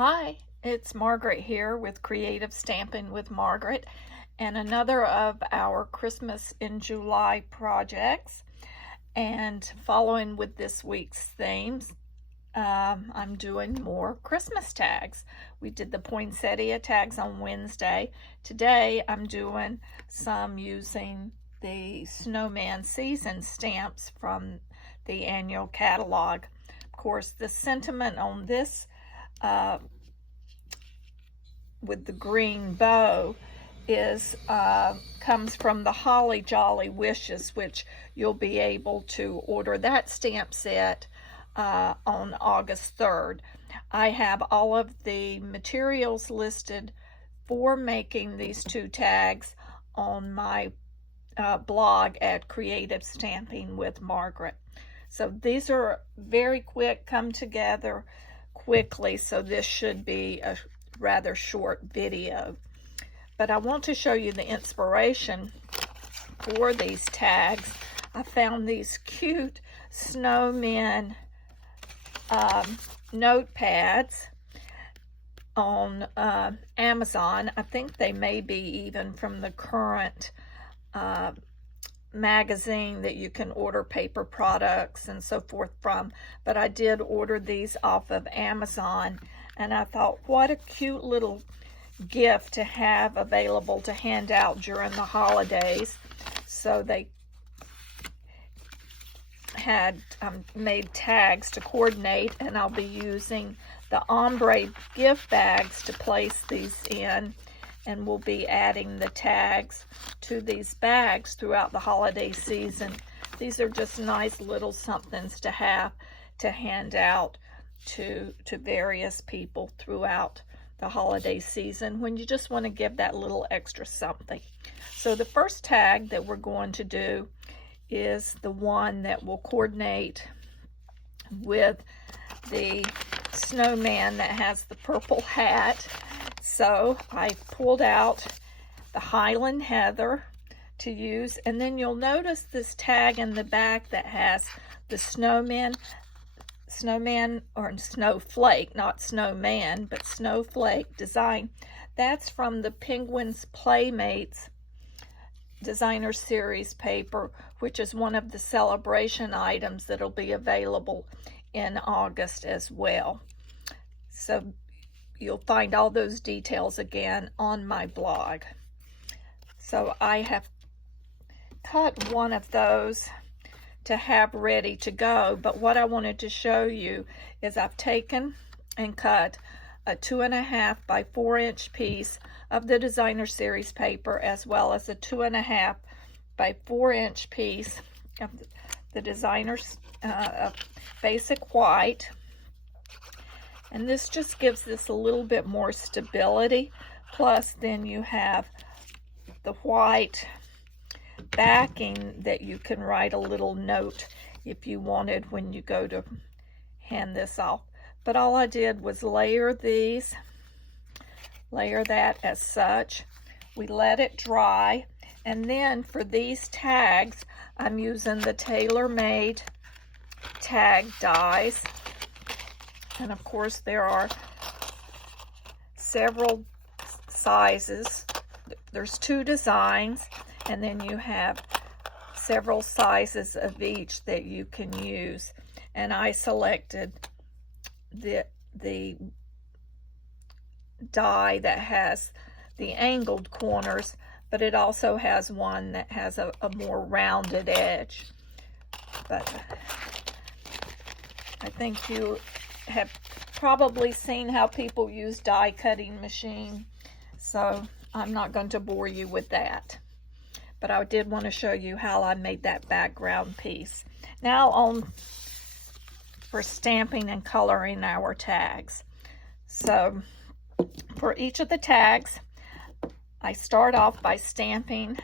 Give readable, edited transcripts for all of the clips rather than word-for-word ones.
Hi, it's Margaret here with Creative Stampin' with Margaret and another of our Christmas in July projects. And following with this week's themes, I'm doing more Christmas tags. We did the poinsettia tags on Wednesday. Today I'm doing some using the Snowman season stamps from the annual catalog. Of course, the sentiment on this with the green bow is comes from the Holly Jolly Wishes, which you'll be able to order that stamp set on August 3rd. I have all of the materials listed for making these two tags on my blog at Creative Stamping with Margaret. So these are very quick, come together quickly, so this should be a rather short video. But I want to show you the inspiration for these tags. I found these cute Snowmen Notepads on Amazon. I think they may be even from the current magazine that you can order paper products and so forth from, but I did order these off of Amazon, and I thought, what a cute little gift to have available to hand out during the holidays. So they had made tags to coordinate, and I'll be using the ombre gift bags to place these in, and we'll be adding the tags to these bags throughout the holiday season. These are just nice little somethings to have to hand out to various people throughout the holiday season when you just want to give that little extra something. So the first tag that we're going to do is the one that will coordinate with the snowman that has the purple hat. So I pulled out the Highland Heather to use, and then you'll notice this tag in the back that has the snowman or snowflake, not snowman, but snowflake design. That's from the Penguins Playmates Designer Series paper, which is one of the celebration items that'll be available in August as well. So you'll find all those details again on my blog. So I have cut one of those to have ready to go, but what I wanted to show you is I've taken and cut a 2.5 by 4 inch piece of the Designer Series paper, as well as a 2.5 by 4 inch piece of the Designer's Basic White. And this just gives this a little bit more stability. Plus, then you have the white backing that you can write a little note if you wanted when you go to hand this off. But all I did was layer these, layer that as such. We let it dry, and then for these tags, I'm using the Tailormade Tag Dies. And of course, there are several sizes. There's 2 designs, and then you have several sizes of each that you can use. And I selected the die that has the angled corners, but it also has one that has a more rounded edge. But I think you have probably seen how people use die cutting machine, so I'm not going to bore you with that. But I did want to show you how I made that background piece. Now on for stamping and coloring our tags. So for each of the tags, I start off by stamping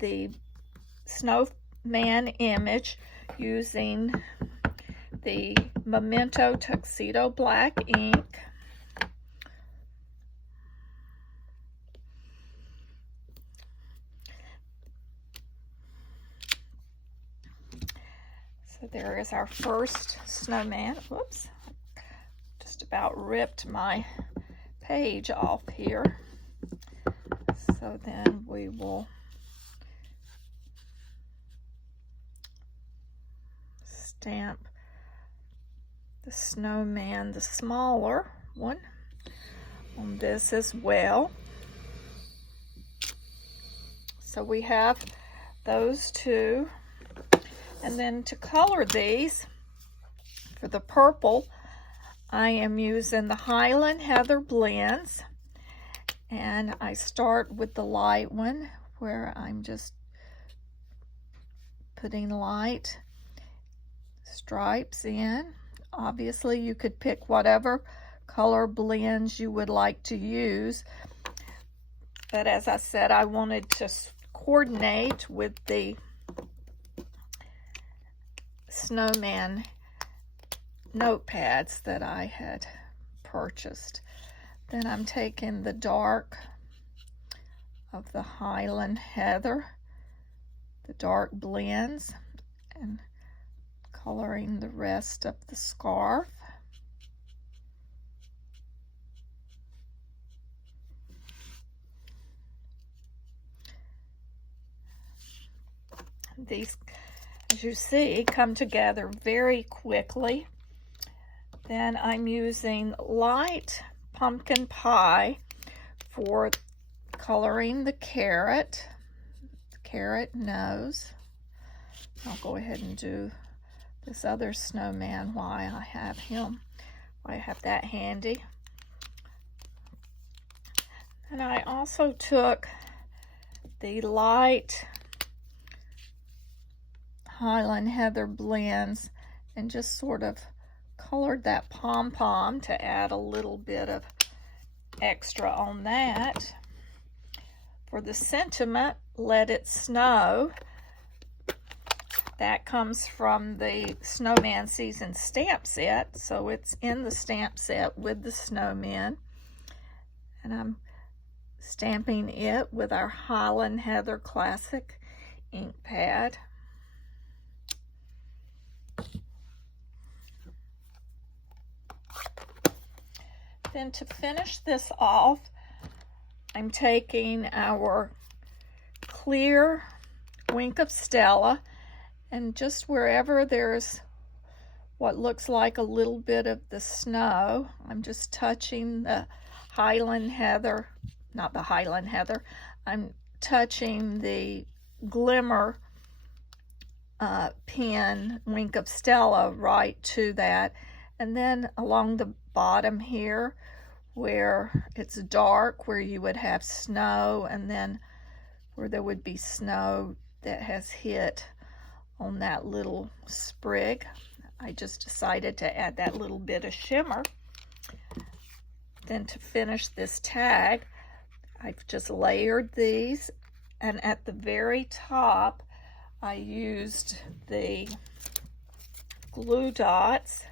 the snowman image using the Memento Tuxedo Black ink. So there is our first snowman. Whoops, just about ripped my page off here. So then we will stamp the snowman, the smaller one, on this as well. So we have those two. And then to color these, for the purple, I am using the Highland Heather blends. And I start with the light one, where I'm just putting light stripes in. Obviously, you could pick whatever color blends you would like to use. But as I said, I wanted to coordinate with the Snowman Notepads that I had purchased. Then I'm taking the dark of the Highland Heather, the dark blends, and coloring the rest of the scarf. These, as you see, come together very quickly. Then I'm using light pumpkin pie for coloring the carrot nose. I'll go ahead and do this other snowman while I have that handy. And I also took the light Highland Heather blends and just sort of colored that pom-pom to add a little bit of extra on that. For the sentiment, Let It Snow, that comes from the Snowman Season stamp set, so it's in the stamp set with the snowmen. And I'm stamping it with our Highland Heather Classic ink pad. Then to finish this off, I'm taking our clear Wink of Stella, and just wherever there's what looks like a little bit of the snow, I'm just touching the Highland Heather, not the Highland Heather, I'm touching the Glimmer pen Wink of Stella right to that. And then along the bottom here, where it's dark, where you would have snow, and then where there would be snow that has hit on that little sprig, I just decided to add that little bit of shimmer. Then to finish this tag, I've just layered these, and at the very top I used the glue dots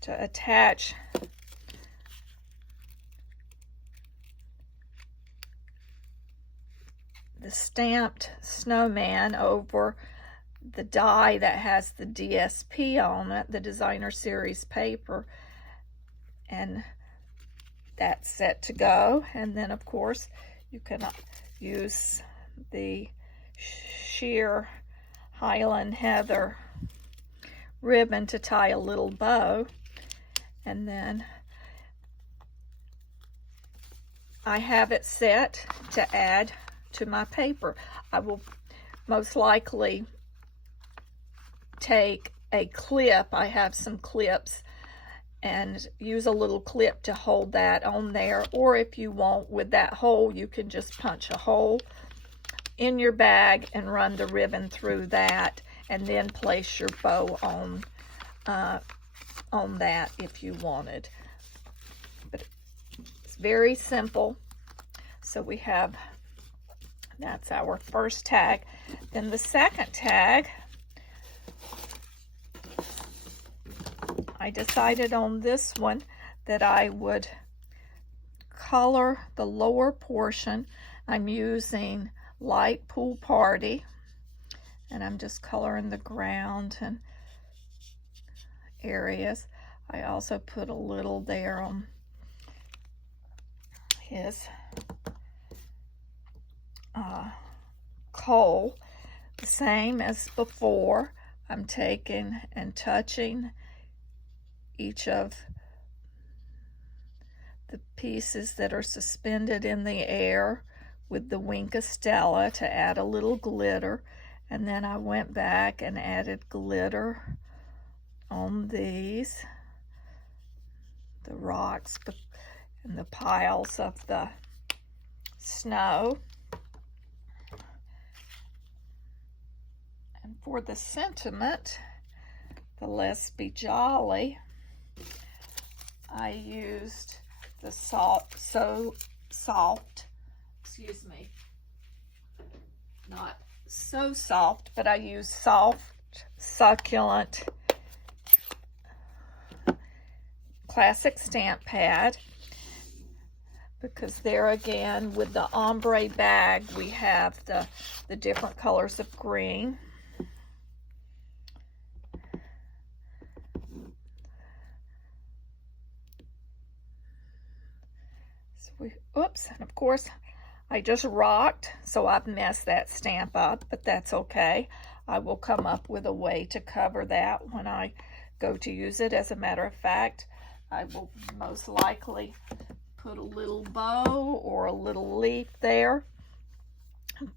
to attach the stamped snowman over the die that has the DSP on it, the designer series paper, and that's set to go. And then of course you can use the sheer Highland Heather ribbon to tie a little bow. And then I have it set to add to my paper. I will most likely take a clip, I have some clips, and use a little clip to hold that on there. Or if you want, with that hole, you can just punch a hole in your bag and run the ribbon through that, and then place your bow on that if you wanted. But it's very simple. So we have, that's our first tag. Then the second tag, I decided on this one that I would color the lower portion. I'm using Light Pool Party, and I'm just coloring the ground and areas. I also put a little there on his coal, the same as before. I'm taking and touching each of the pieces that are suspended in the air with the Wink of Stella to add a little glitter, and then I went back and added glitter on these, the rocks and the piles of the snow. And for the sentiment, the Let's Be Jolly, I used the not so soft, but I used soft, succulent, classic stamp pad, because there again, with the ombre bag, we have the different colors of green. Oops, and of course I just rocked, so I've messed that stamp up, but that's okay. I will come up with a way to cover that when I go to use it. As a matter of fact, I will most likely put a little bow or a little leaf there,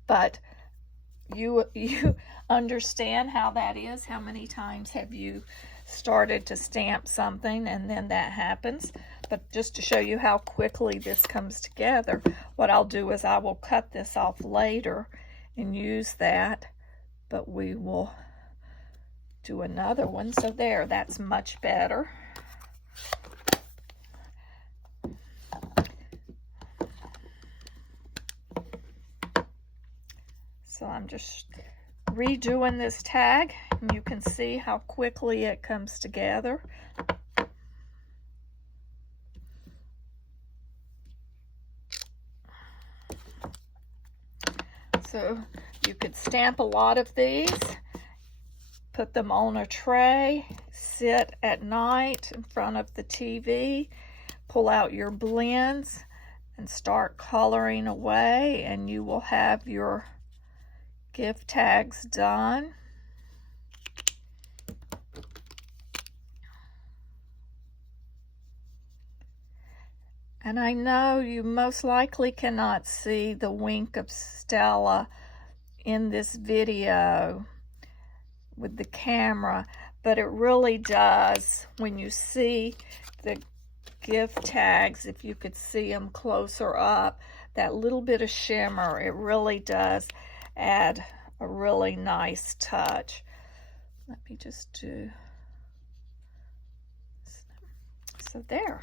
but you understand how that is. How many times have you started to stamp something and then that happens? But just to show you how quickly this comes together, what I'll do is I will cut this off later and use that, but we will do another one. So there, that's much better. So I'm just redoing this tag, and you can see how quickly it comes together. So you could stamp a lot of these, put them on a tray, sit at night in front of the TV, pull out your blends and start coloring away, and you will have your gift tags done. And I know you most likely cannot see the Wink of Stella in this video with the camera, but it really does when you see the gift tags. If you could see them closer up, that little bit of shimmer, it really does add a really nice touch. Let me just do, so there.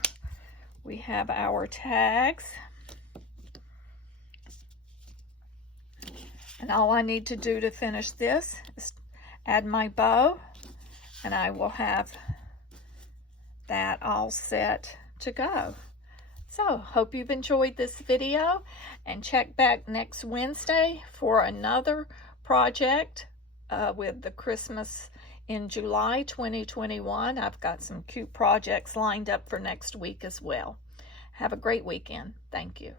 We have our tags, and all I need to do to finish this is add my bow, and I will have that all set to go. So, hope you've enjoyed this video, and check back next Wednesday for another project with the Christmas in July 2021. I've got some cute projects lined up for next week as well. Have a great weekend. Thank you.